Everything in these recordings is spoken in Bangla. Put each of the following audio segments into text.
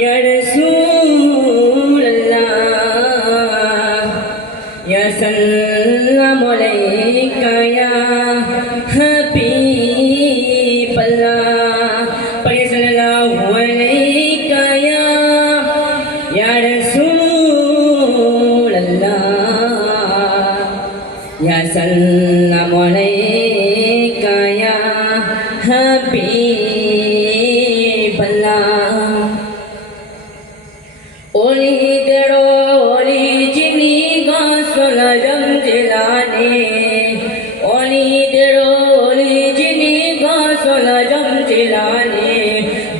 या रसूल अल्लाह या सल्लम अलैका या हबीब अल्लाह पढ़िए सल्लल्लाहु अलैका या रसूल अल्लाह या सल्लम अलैका या हबीब अल्लाह ओली तेरो ओली जिनी गासल जम जिलाने ओली तेरो ओली जिनी गासल जम जिलाने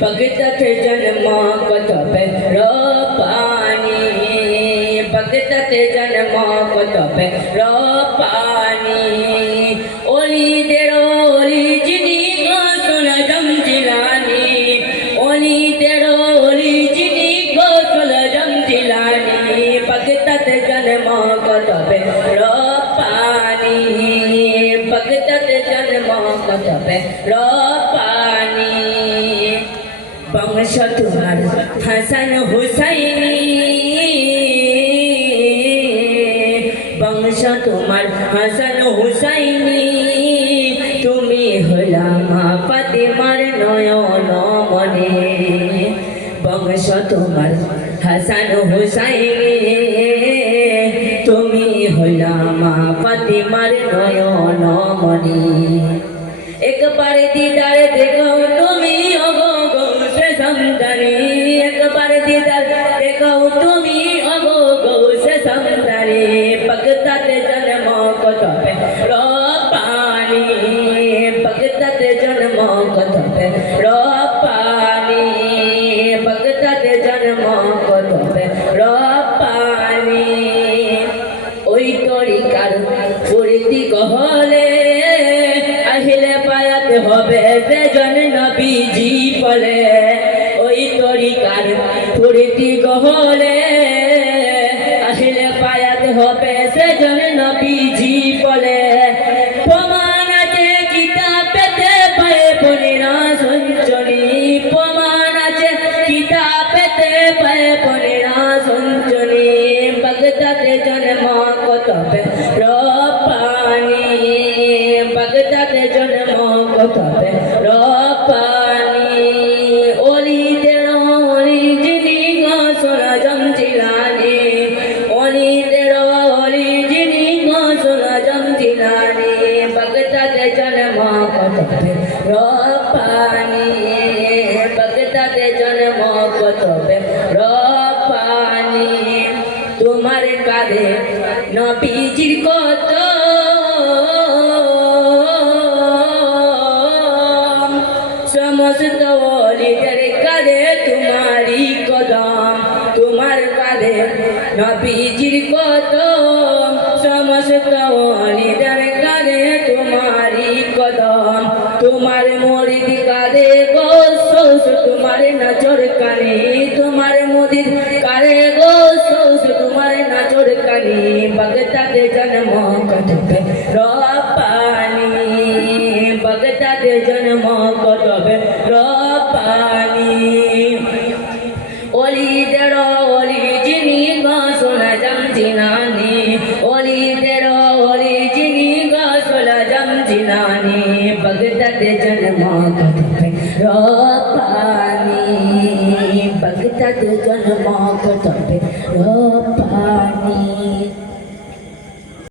भगत जन्मा कतब रपानी भगत जन्मा कतब रपानी ओली तेरो ओली जिनी गासल जम जिलाने ओली तेरो ओली जिनी गासल जम जिलाने भगत जन्मा कतब रपानी भगत जन्मा कतब रपानी बंश तुम्हार हसन हुसैनी बंश तुम्हार हसन हुसैनी তুমি হলা মা ফাতেমার নয়ন মনে বংশ তোমার হাসান হুসাইনি তুমি হলা মা ফাতেমার নয়ন মনে একবার দিদার দেখো তুমি ওগো গৌসে সমদানি একবার দিদার দেখো তুমি ওগো গৌসে সমদানি ভগত জন্ম কতবে রপানি ভগত জন্ম কতবে রপানি ভগত জন্ম কতবে রপানি ওই তরিকার ফুর্তি কহলে আহিলে পায়াতে হবে সেজন নবীজি বলে ওই তরিকার ফুর্তি কহলে আহিলে পায়াতে হবে সেজন নবীজি বলে প্রমাণ আছে কিতাবেতে পায়ে পড়িনা সঞ্চনি প্রমাণ আছে কিতাবেতে পায়ে পড়িনা সঞ্চনি ভগতাতে জন্ম কতবে রপানি ভগতাতে জন্ম কতবে রপানি ওলি তেরো ওলি যিনি গোসল জম জিলানি ওলি তেরো ওলি যিনি গোসল জম জিলানি ভগতাতে জন্ম কতবে রপানি ভগতাতে জন্ম কতবে রপানি তোমার কাঁধে নবীজির কত সমস্ত ওলিদের কাঁধে তোমারই কদম তোমার কাঁধে নবীজির কত সমস্ত ওলিদের কাঁধে তোমারই কদম তোমার মুরিদ কাঁধে গোসৌস তোমার নজর কানে তোমার মুরিদ কাঁধে গোসৌস তোমার নজর কানে ভগতাতে জন্ম কতবে রপানি ভগতাতে জন্ম কতবে রপানি ওলিদের ওলি যিনি গোসল জম জিলানি ওলিদের ওলি যিনি গোসল জম জিলানি ভগতাতে জন্ম কতবে রপানি ভগতাতে জন্ম কতবে রপানি